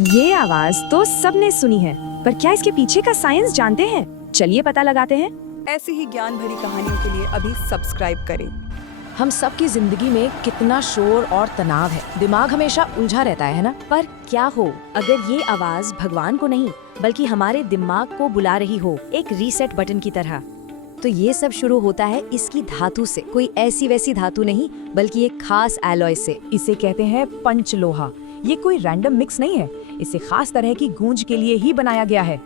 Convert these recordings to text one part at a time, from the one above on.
ये आवाज तो सबने सुनी है, पर क्या इसके पीछे का साइंस जानते हैं? चलिए पता लगाते हैं। ऐसी ही ज्ञान भरी कहानियों के लिए अभी सब्सक्राइब करें। हम सबकी जिंदगी में कितना शोर और तनाव है, दिमाग हमेशा उलझा रहता है ना। पर क्या हो अगर ये आवाज भगवान को नहीं बल्कि हमारे दिमाग को बुला रही हो, एक रीसेट बटन की तरह। तो ये सब शुरू होता है इसकी धातु से, कोई ऐसी वैसी धातु नहीं बल्कि एक खास एलॉय से। इसे कहते हैं पंचलोहा। ये कोई रैंडम मिक्स नहीं है, इसे खास तरह की गूंज के लिए ही बनाया गया है।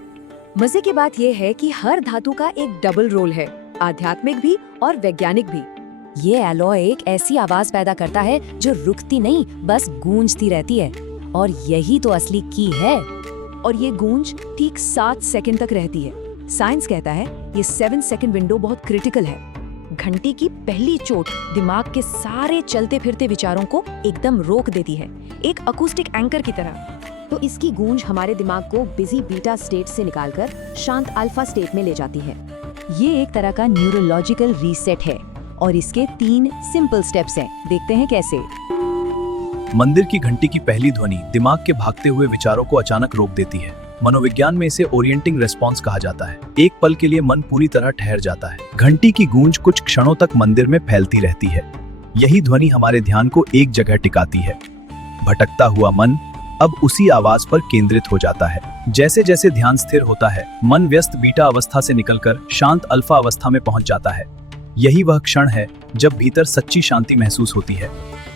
मजे की बात यह है कि हर धातु का एक डबल रोल है, आध्यात्मिक भी और वैज्ञानिक भी। ये एलॉय एक ऐसी आवाज पैदा करता है जो रुकती नहीं, बस गूंजती रहती है। और यही तो असली की है। और ये गूंज ठीक 7 सेकंड तक रहती है। साइंस कहता है ये 7 सेकंड विंडो बहुत क्रिटिकल है। घंटी की पहली चोट दिमाग के सारे चलते फिरते विचारों को एकदम रोक देती है, एक अकूस्टिक एंकर की तरह। तो इसकी गूंज हमारे दिमाग को बिजी बीटा स्टेट से निकालकर शांत अल्फा स्टेट में ले जाती है। ये एक तरह का न्यूरोलॉजिकल रीसेट है और इसके 3 सिंपल स्टेप्स हैं। देखते हैं कैसे। मंदिर की घंटी की पहली ध्वनि दिमाग के भागते हुए विचारों को अचानक रोक देती है। मनोविज्ञान में इसे ओरिएंटिंग रेस्पॉन्स कहा जाता है। एक पल के लिए मन पूरी तरह ठहर जाता है। घंटी की गूंज कुछ क्षणों तक मंदिर में फैलती रहती है। यही ध्वनि हमारे ध्यान को एक जगह टिकाती है। भटकता हुआ मन अब उसी आवाज पर केंद्रित हो जाता है। जैसे जैसे ध्यान स्थिर होता है, मन व्यस्त बीटा अवस्था से निकलकर शांत अल्फा अवस्था में पहुंच जाता है। यही वह क्षण है जब भीतर सच्ची शांति महसूस होती है।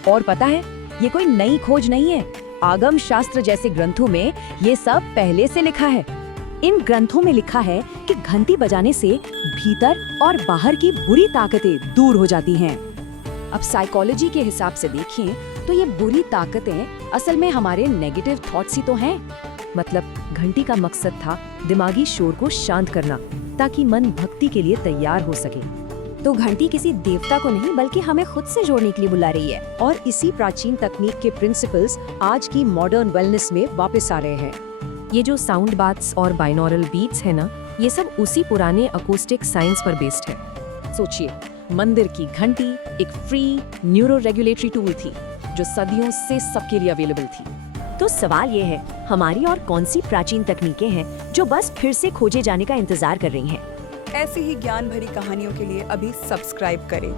और पता है, ये कोई नई खोज नहीं है। आगम शास्त्र जैसे ग्रंथों में ये सब पहले से लिखा है। इन ग्रंथों में लिखा है कि घंटी बजाने से भीतर और बाहर की बुरी ताकतें दूर हो जाती हैं। अब साइकोलॉजी के हिसाब से देखें तो ये बुरी ताकतें असल में हमारे नेगेटिव थॉट्स ही तो हैं। मतलब घंटी का मकसद था दिमागी शोर को शांत करना, ताकि मन भक्ति के लिए तैयार हो सके। तो घंटी किसी देवता को नहीं बल्कि हमें खुद से जोड़ने के लिए बुला रही है। और इसी प्राचीन तकनीक के प्रिंसिपल्स आज की मॉडर्न वेलनेस में वापस आ रहे हैं। ये जो साउंड बाथ्स और बाइनॉरल बीट्स है ना, ये सब उसी पुराने अकूस्टिक साइंस पर बेस्ड है। सोचिए, मंदिर की घंटी एक फ्री न्यूरो रेगुलेटरी टूल थी जो सदियों से सबके लिए अवेलेबल थी। तो सवाल ये है, हमारी और कौन सी प्राचीन तकनीकें हैं जो बस फिर से खोजे जाने का इंतजार कर रही हैं? ऐसी ही ज्ञान भरी कहानियों के लिए अभी सब्सक्राइब करें।